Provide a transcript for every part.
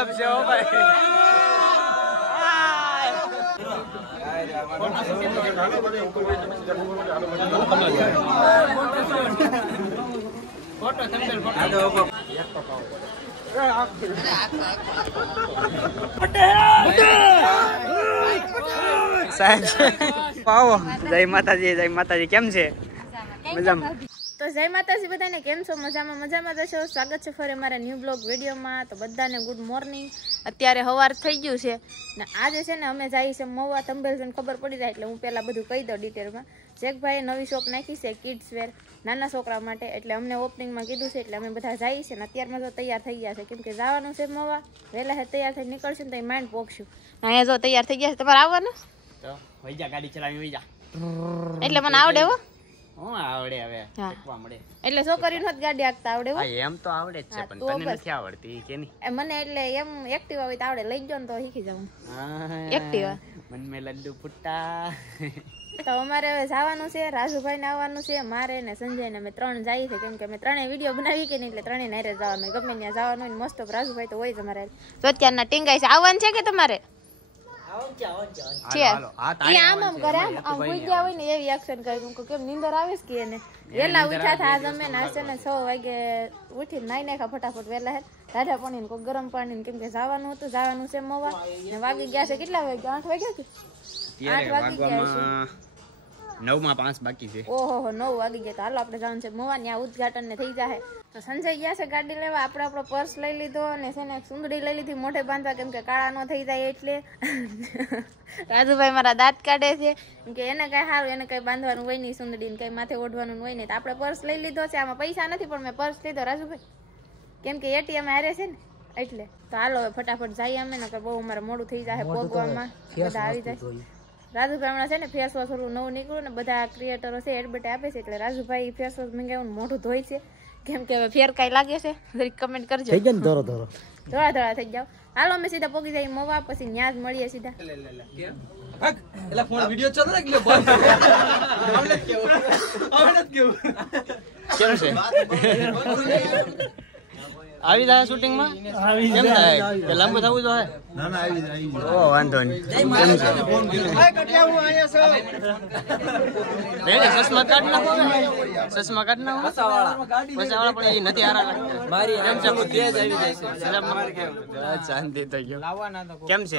ગજબ છે હો ભાઈ. ફોટો થંબનેલ ફોટો સાહેબ પાવો. જય માતાજી, જય માતાજી. કેમ છે? મજામાં. તો જય માતાજી બધાને. કેમ છો? મજામાં? મજામાં તો છો. સ્વાગત છે ફરી મારા ન્યૂ બ્લોગ વિડીયોમાં. તો બધાને ગુડ મોર્નિંગ. અત્યારે સવાર થઈ ગયું છે ને આજે છે ને અમે જઈએ છીએ મહુવા થંબેલ ખબર પડી જાય એટલે હું પહેલાં બધું કહી દઉં ડિટેલમાં. જેકભાઈએ નવી શોપ નાખી છે કિડ્સ વેર નાના છોકરા માટે, એટલે અમને ઓપનિંગમાં કીધું છે એટલે અમે બધા જઈએ છીએ ને અત્યારમાં તો તૈયાર થઈ ગયા છે કેમ કે જવાનું છે મહુવા. વહેલા છે તૈયાર થઈ નીકળશું ને તો માઇન્ડ પોકશું. અહીંયા જો તૈયાર થઈ ગયા છે. તમારે આવવાનું? તો વઈ જા, ગાડી ચલાવી વઈ જા. એટલે મને આવડે હો. હું આવડે હવે શીખવા મળે. એટલે છોકરીઓને જ ગાડી હાંકતા આવડે હો. એમ તો આવડે જ છે પણ તને નથી આવડતી કે નહીં? મને એટલે એમ એક્ટિવા હોય તો આવડે, લઈ જાવ ને તો શીખી જાઉં એક્ટિવા. મન મે લડ્ડુ ફૂટા. તો અમારે હવે જવાનું છે, રાજુભાઈ ને આવવાનું છે, મારે ને સંજય ને અમે ત્રણ જઈએ છે કેમ કે અમે ત્રણેય વિડીયો બનાવી કે નહીં એટલે ત્રણેય નારે જવાનું હોય. ગમે ત્યાં જવાનું હોય મસ્ત રાજુભાઈ તો હોય જ અમારે. તો અત્યારના ટીંગાઈ છે. આવવાનું છે કે તમારે? આમ કરે આમ ભૂઈ ગયા હોય ને એવી એક્શન કરી કેમ નીંદર આવે કે એને વેલા ઉઠ્યા હતા આજ અમે નાસ્તે ને 6 વાગે ઉઠીને નાઈ નાખ્યા ફટાફટ વેલા હે ઠાઠા પાણી ને ગરમ પાણી કેમ કે જવાનું હતું. જવાનું છે મહુવા ને વાગી ગયા છે કેટલા વાગ્યા? 8 વાગ્યા કે 8 વાગી ગયા છે. 9:05 બાકી છે. ઓહો 9 વાગી ગયા. તો હાલો આપણે જવાનું છે મહુવા. ત્યાં ઉદઘાટન ને થઈ જાય. તો સંજય ગયા છે ગાડી લેવા. આપણે આપણો પર્સ લઈ લીધો અને છે ને સુંદડી લઈ લીધી મોઢે બાંધવા કેમ કે કાળા નો થઈ જાય એટલે. રાજુભાઈ મારા દાંત કાઢે છે કેમ કે એને કઈ સારું, એને કઈ બાંધવાનું હોય નહીં સુંદડી ને કઈ માથે ઓઢવાનું હોય નહીં. તો આપણે પર્સ લઈ લીધો છે. આમાં પૈસા નથી પણ મેં પર્સ લીધો રાજુભાઈ કેમ કે એટીએમ હારે છે ને એટલે. તો હાલો હવે ફટાફટ જઈએ અમે ને બહુ અમારે મોડું થઈ જાય પહોંચવામાં. બધા આવી જાય. રાજુભાઈ હમણાં છે ને ફેસ વોશ નવું નીકળ્યું ને બધા ક્રિએટરો છે એડબર્ટ આપે છે એટલે રાજુભાઈ ફેસ વોશ મંગાવ્યું મોઢું ધોઈ છે કેમ કે હવે ફેર કાંઈ લાગે છે જરીક કમેન્ટ કરજો. થઈ ગયા ને ધોરો ધોરો ધોળા ધોળા થઈ જાવ. હાલો અમે સીધા પોગી જઈએ મહુવા, પછી ન્યા જ મળીએ સીધા. એલા ફોન વિડિયો ચાલે ને એટલે બંધ આવડે કેવું કેમ છે? આવી જાય શૂટિંગ માં? કેમ થાય? કે લાંબુ થવું જોઈએ? ના ના આવી જાય. ઓ વાંધો નહીં. કેમ છે? ચશ્મા કાઢ નાખો. ચશ્મા કાઢ નાખો. પૈસાવાળા પણ એ નથી હારા લાગતા. મારી કેમ છે? બુદ્ધિ જ આવી જાય છે. શાંતિ થઈ ગયો. કેમ છે?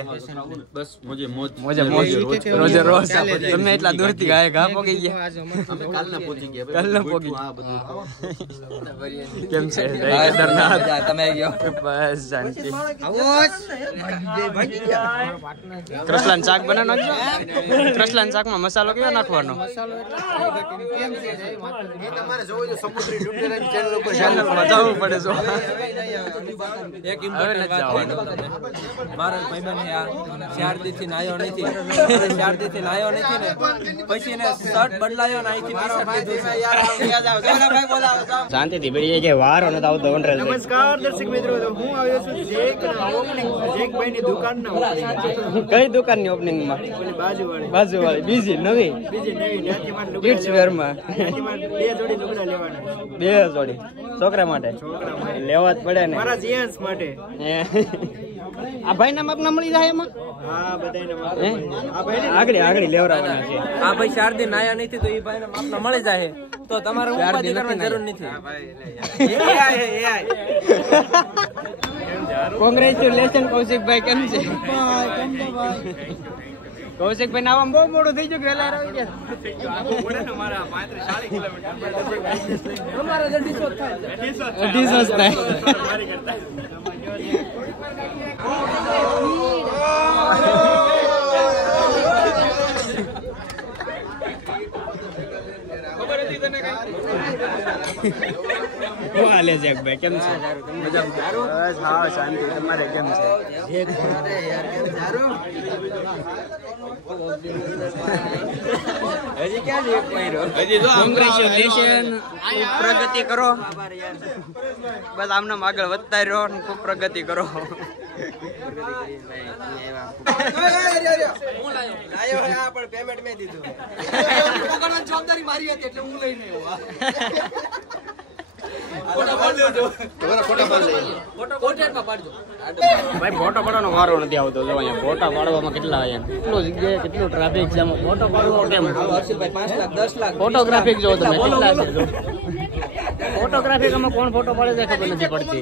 બસ મોજે મોજ રોજે રોજ તમે એટલા દૂરથી ગાય ઘા પોગી ગયા. અમે કાલના પહોંચી ગયા. કાલના પોગી. હા બધું કેમ છે? કેદારનાથ તમે ગયો. બસ શાંતિ. કૃષ્ણ શાક બના નાખજો. કૃષ્ણ શાક માં મસાલો કયો નાખવાનો? ચેનલ માં જવું પડે છો. એક ઇમ્પોર્ટન્ટ વાત મારા ભાઈબંધ શારદી થી નાયો નથી. શારદી થી નાયો નથી ને પછી એને શર્ટ બદલાયો ને અહીંથી શાંતિ થી બેડી જાય વારો ન આવતો. નમસ્કાર દર્શક મિત્રો, હું આવ્યો છું જેકભાઈ ની દુકાન ના કઈ દુકાન ની ઓપનિંગ માં? બાજુવાળી બીજી નવી કિડ્સ વેર માં 2 જોડી લુગડા લેવાના. 2 જોડી છોકરા માટે લેવા જ પડે ને. મારા જેન્ટ્સ માટે. આ ભાઈ ના માપ ના મળી જાય એમાં? હા બધાયના આગળ આગળ લેવરાવાના છે. આ ભાઈ શારદી નાયા નથી તો એ ભાઈ ના માપ ના મળી જાય તો તમારે ઉપાધિ કરવાની જરૂર નથી. કોંગ્રેચ્યુલેશન કૌશિકભાઈ. કેમ છે કૌશિકભાઈ? ના બહુ મોડું થઈ ગયું. વહેલા આવી ગયા. અમારા 250 થાય. હાલે જેકભાઈ? કેમ છે? મજામાં? બસ હા શાંતિ. તમારે કેમ છે? હજી ક્યાં છે? કોંગ્રેચ્યુલેશન. પ્રગતિ કરો બસ. આમને આગળ વધતા રહ્યો ને ખૂબ પ્રગતિ કરો. ભાઈ ફોટો પાડવાનો વારો નથી આવતો. જો અહીંયા ફોટા પાડવામાં કેટલા કેટલું જગ્યાએ કેટલું ટ્રાફિક છે. ફોટો પાડવો કેમ? 5 લાખ 10 લાખ ફોટોગ્રાફિક જો તમે કેટલા છે. ફોટોગ્રાફિકમાં કોણ ફોટો પાડે છે ખબર નથી પડતી.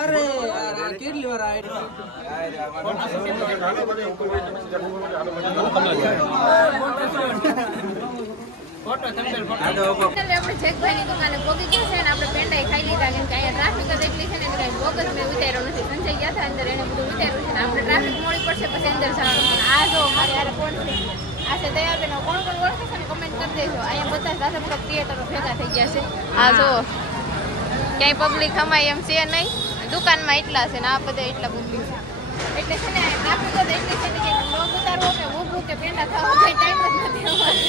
અરે યાર કેટલી વાર આપણે જેકભાઈની દુકાને પોગી ગયા છે ને આપણે પેંડાઈ ખાઈ લીધા કેમ કે અહીંયા ટ્રાફિક જ એટલી છે ને કઈ બોગ જ મેં ઉતાર્યો નથી. સંજય ગયા હતા અંદર એને બધું ઉતાર્યું છે ને આપણે ટ્રાફિક મોડી પડશે પછી અંદર જવાનું. આ જો મારે યાર કોણ છે આ છે તૈયાર બેનો કોણ કોણ ઓળખે છે ને કમેન્ટ કરી દેજો. અહીંયા બધા સાથે બધા ક્રિએટરો ભેગા થઈ ગયા છે. આ જો ક્યાંય પબ્લિક અમાય એમ છે નહીં. દુકાનમાં એટલા છે ને આ બધા એટલા પબ્લિક છે એટલે છે ને ટ્રાફિક જ એટલી છે ને કે લોગ ઉતારવો કે ઊભું કે પેંડા ખાવા કઈ ટાઈમ જ નથી અમારે.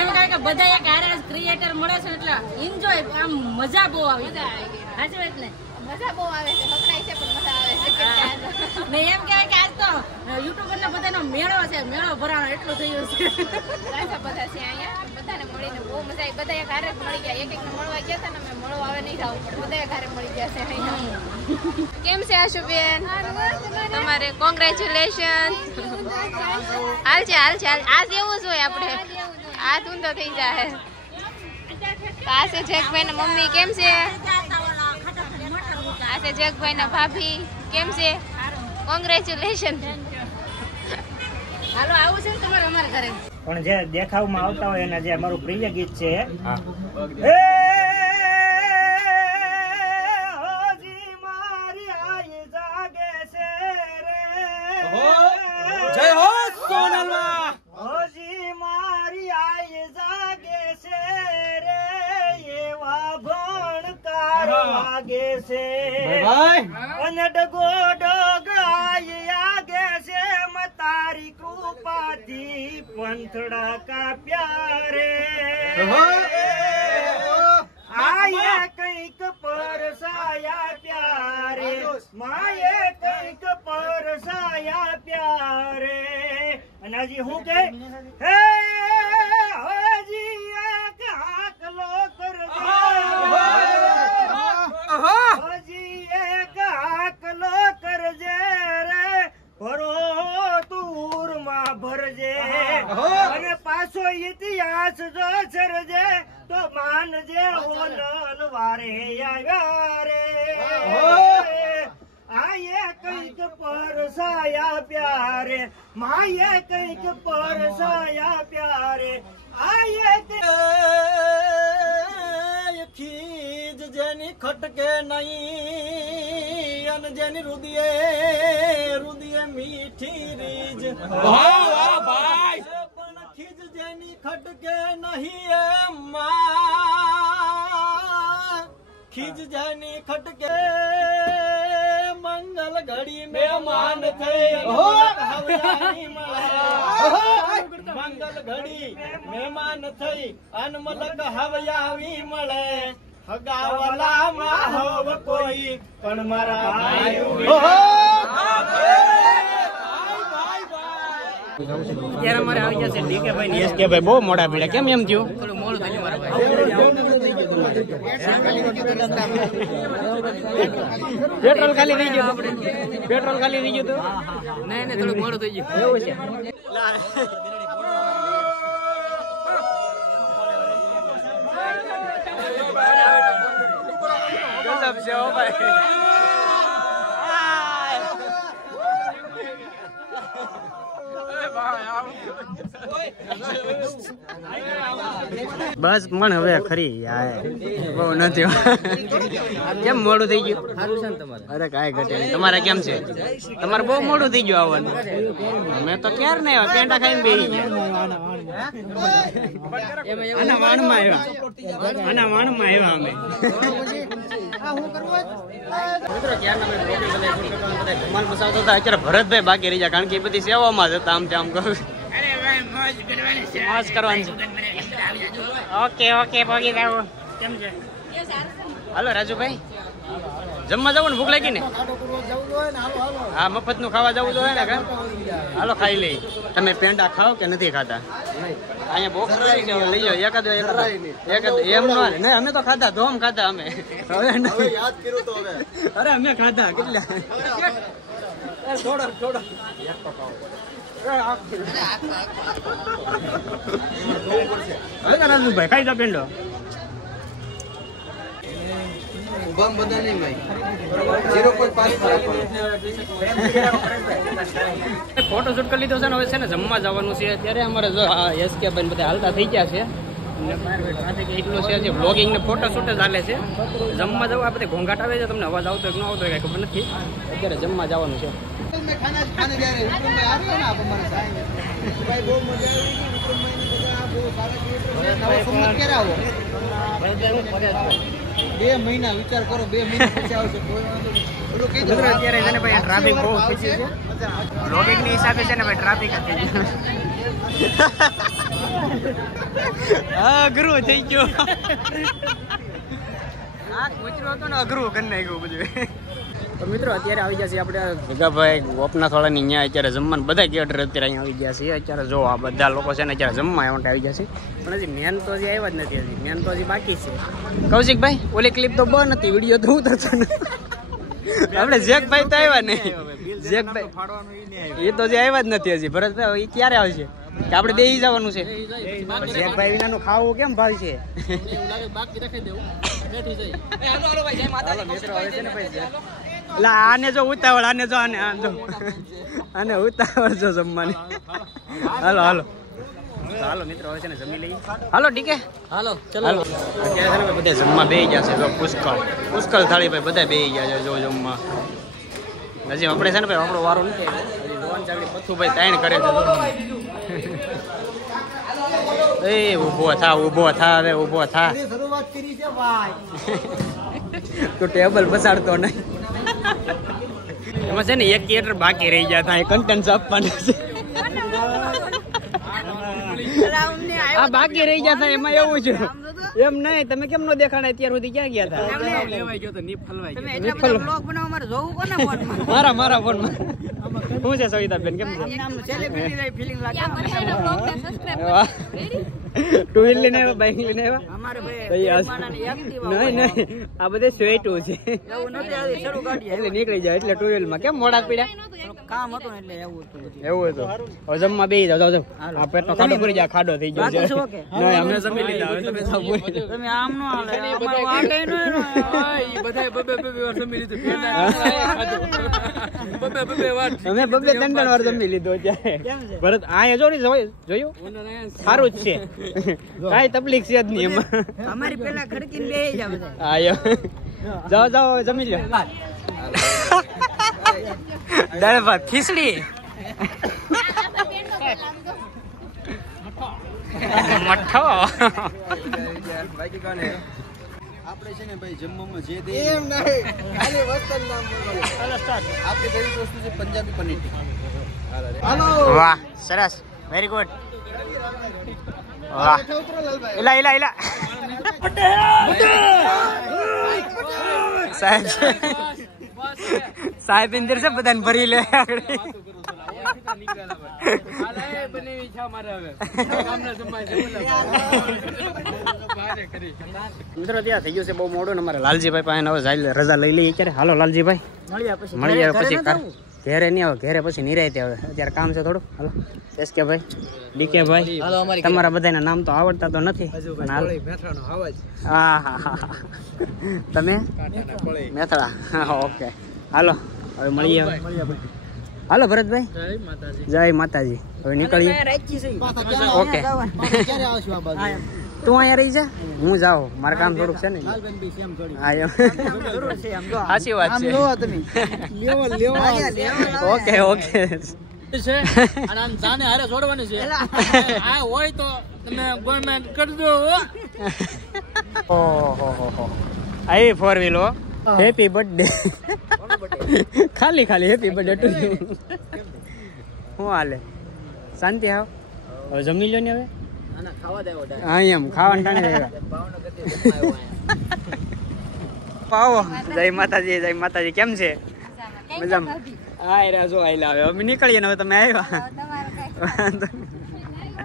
એમ કહે કે બધા એક હારે ક્રિએટર મળે છે એટલે એન્જોય આમ મજા બહુ આવે. મજા આવી ગઈ. સાચી વાત ને? મજા બહુ આવે છે. હકડાઈ છે પણ મજા આવે છે. ને એમ કહેવાય કે આજ તો યુટ્યુબર ને બધાનો મેળો છે. મેળો ભરાણો એટલું થયું છે. રાજા બધા છે અહીંયા બધાને મળીને બહુ મજા આવી. બધા એક હારે જ મળી ગયા. એક એકને મળવા ગયા હતા ને અમે મળવા આવે નહીં જવું પણ બધા એક હારે મળી ગયા છે અહીંયા. કેમ છે આશુબેન? તમારે કોંગ્રેચ્યુલેશન. હાલ છે આજ એવું જ હોય આપણે આ ઊંધો થઈ જાય. આ છે જેકભાઈ ના મમ્મી. કેમ છે? આ છે જેકભાઈ ના ભાભી. કેમ છે? કોંગ્રેચ્યુલેશન. હાલો આવું છે ને તમારે અમારા ઘરે. પણ જે દેખાવમાં આવતા હોય એના જે અમારું પ્રિય ગીત છે જય હો સોનલમાં. હોજી મારી આઈ જાગે છે રે એવા ભણકાર વાગે છે અને ડગો ડગ આઈ આગે છે તારી કૃપાથી પંથડા કાપ્યા રે આયે કઈક પરસાયા પ્યારે માયે કઈક પરસાયા પ્યારે. અને હજી હું કે હે હજી એક હાકલો કરજે હજી એક હાકલો કરજે રે ભરો તુરમાં ભરજે અને પાછો ઇતિહાસ જો સર્જે તો માનજે ઓનલ વારે આવ્યા રે આયે કઈક પરસાયા પ્યારે માયે કઈક પરસાયા પ્યારે આયે ખીજ જેની ખટકે નહીં અને જેની રુદિયે મીઠી રીજ ભાઈ પણ ખીજ જેની ખટકે નહીં એમાં ખીજ જેની ખટકે મંગલ ઘડી મહેમાન થઈ મંગલ ઘડી મહેમાન થઈ અનમલક હવયાવી મળે હગાવલામાં હવ કોઈ પણ મારા ભાઈ અત્યારે અમારે આવી જશે ડીકે ભાઈ ને એસકે ભાઈ બહુ મોડા પીડા. કેમ એમ થયું? થોડું મોડું થઈ ગયું મારા ભાઈ. પેટ્રોલ ખાલી થઈ ગયું. પેટ્રોલ ખાલી થઈ ગયું તો નહીં થોડું મોડું થઈ ગયું એવું છે. ગજબ છે ઓ ભાઈ. બસ પણ હવે ખરી બહુ નથી. કેમ મોડું થઈ ગયું? અરે કાંઈ ઘટે નહીં. તમારે કેમ છે? તમારે બહુ મોડું થઈ ગયું આવવાનું. અમે તો ક્યાર નહીં આવ્યા. પેંડા ખાઈને બેસી ગયા. આના વાણમાં આવ્યા અમે. મિત્રો ક્યારના બસાવતા હતા. અત્યારે ભરતભાઈ બાકી રહી જાય કારણ કે એ બધી સેવામાં જ હતા. આમ તેમ કહું મોજ કરવાની છે. ઓકે પગી જાવ. કેમ છે? હાલો રાજુભાઈ જમવા જવું ને ભૂખ લાગી ને હા મફત નું ખાવા જવું જોઈએ ને કાં હાલો ખાઈ લઈ તમે પેંડા ખાઓ કે નથી ખાતા અહીંયા બોક્સ લઈ જાઓ લઈ જાઓ એકાદ એમ નો નહીં અમે તો ખાધા ધોમ ખાધા અમે હવે યાદ કર્યું તો હવે અરે અમે ખાધા કેટલા થોડો રાજુભાઈ ખાઈ જાઓ પેંડો ફોટોશૂટ કરી લીધો છે ને હવે છે ને જમવા જવાનું છે અત્યારે અમારે જો એસકે ભાઈ બધા હાલતા થઈ ગયા છે એટલું છે જે બ્લોગિંગ ને ફોટોશૂટ જ ચાલે છે જમવા જવું આ બધા ઘોંઘાટ આવે છે તમને અવાજ આવતો કે ન આવતો કઈ ખબર નથી અત્યારે જમવા જવાનું છે બે મહિના વિચાર કરો 2 મહિના પછી આવશે અત્યારે છે ને ભાઈ ટ્રાફિક બહુ થઈ છે બ્લોગિંગ ની હિસાબે છે ને ભાઈ ટ્રાફિક જ થઈ ગયું અઘરું થઈ ગયું આ કૂતરો હતો ને અઘરું કરી નાખ્યું બધું તો મિત્રો અત્યારે આવી ગયા છે આપણે ભેગાભાઈ ગોપનાથવાળાની અહીંયા અત્યારે જમવાનું બધા કેટર અત્યારે અહીંયા આવી ગયા છે અત્યારે જો આ બધા લોકો છે ને અત્યારે જમવા માટે આવી ગયા છે પણ હજી મેન તો હજી આવ્યા જ નથી હજી મેન તો હજી બાકી છે કૌશિકભાઈ ઓલી ક્લિપ તો બંધ હતી વિડીયો તો ઉતરતો ને આપણે જેકભાઈ તો આવ્યા નહીં જેકભાઈ એ તો હજી આવ્યા જ નથી હજી ભરતભાઈ એ ક્યારે આવશે કે આપણે બે જવાનું છે જેકભાઈ વિનાનું ખાવું કેમ ભાવશે એટલે આને જો ઉતાવળ આને જો આને ઉતાવળ જો જમવાની હાલો હાલો હાલો મિત્રો હવે છે ને જમી લઈએ હાલો ઠીકે હાલો ચલો અત્યારે છે ને બધા જમવા બેસી ગયા છે જો પુષ્કળ થાળી ભાઈ બધા બેસી ગયા છે જો જમવા હજી આપણે છે ને ભાઈ આપણો વારો નથી હજી લોન ચાકડી પથ્થું ભાઈ તાણ કરે છે એ ઊભો થા હવે ઊભો થા શરૂઆત કરી છે ભાઈ તો ટેબલ પસાડતો નહીં એમાં છે ને એક કેટર બાકી રહી ગયા હતા કન્ટેન્ટ આપવાનું છે આ બાકી રહી ગયા હતા એમાં એવું છે એમ નહીં તમે કેમ નો દેખાડે અત્યાર સુધી ક્યાં ગયા હતા મારા ફોનમાં શું છે સવિતાબેન કેમ છે ટુ વ્હીલ લઈને આવ્યા બાઈક લઈને આવ્યા નહીં આ બધે સ્વેટું છે એટલે નીકળી જાય એટલે ટુ વ્હીલ માં કેમ મોડા પીડ્યા કામ હતું એટલે એવું હતું હવે જમવા બે જાવ આ પેટનો ખાડો પૂરી જાય ખાડો થઈ ગયો છે નહીં અમે જમી લીધા હવે તમે જાવ પૂરી તમે આમ નો હાલે અમારો વાટે નો ઈ બધાય બબે વાર જમી લીધું અમે બબે ત્રણ વાર જમી લીધું અત્યારે ભરત આયા જોયું સારું જ છે કાઈ તકલીફ છે જ નહીં એમાં અમારી પેલા ખડકીને બેહી જાવ આયો જાઓ જમી લ્યો દાળ ભાત ખીચડી મઠ્ઠો બાકી કોને આપણે છે ને ભાઈ જમવામાં જે દે એમ નહીં ખાલી વસ્તન નામ બોલો આપણી ફેવરિટ વસ્તુ છે પંજાબી પનીર હાલો વાહ સરસ વેરી ગુડ વાહ ઇલા સાહેબ ઇન્દર છે બધાને ભરી લે મિત્રો ત્યાં થઈ ગયું છે બહુ મોડું ને અમારે લાલજીભાઈ પાસે હવે રજા લઈ લઈએ ક્યારે હાલો લાલજીભાઈ મળીએ પછી ઘેરે નહીં આવે ઘેરે પછી નિરાયતે આવે અત્યારે કામ છે થોડું હાલો એસકે ભાઈ ડીકે ભાઈ તમારા બધાના નામ તો આવડતા તો નથી હા તમે મેથળા ઓકે હાલો હવે મળીએ હાલો ભરતભાઈ જય માતાજી હવે નીકળીએ ઓકે તું અહીંયા રહી જા હું જાઉં મારે કામ થોડુંક છે ને સાચી વાત છે ઓકે ઓકે છોડવાની છે આ હોય તો તમે ગવર્મેન્ટ કરી દો ઓહો આવી 4 વ્હીલ હેપી બર્થડે ખાલી હેપી બર્થડે ટુ શું હાલે શાંતિ આવ હવે જમી લો ને હવે હા એમ ખાવાનું ટાણે પપ્પા આવો. જય માતાજી, જય માતાજી. કેમ છે? મજામાં. હા રે જો આઈલા હવે અમે નીકળીએ ને હવે તમે આવ્યા.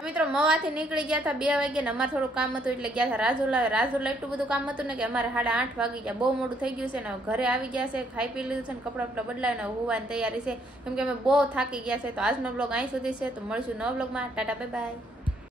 મિત્રો મવાથી નીકળી ગયા હતા 2 વાગે ને અમારે થોડું કામ હતું એટલે ગયા હતા રાજુલા. રાજુલા એટલું બધું કામ હતું ને કે અમારે 8:30 વાગી ગયા. બહુ મોડું થઈ ગયું છે ને ઘરે આવી ગયા છે, ખાઈ પી લીધું છે ને કપડા બદલાવીને હોવાની તૈયારી છે કેમ કે અમે બહુ થાકી ગયા છે. તો આજનો બ્લોગ અહીં સુધી છે. તો મળશું નવા બ્લોગમાં. Tata bye bye.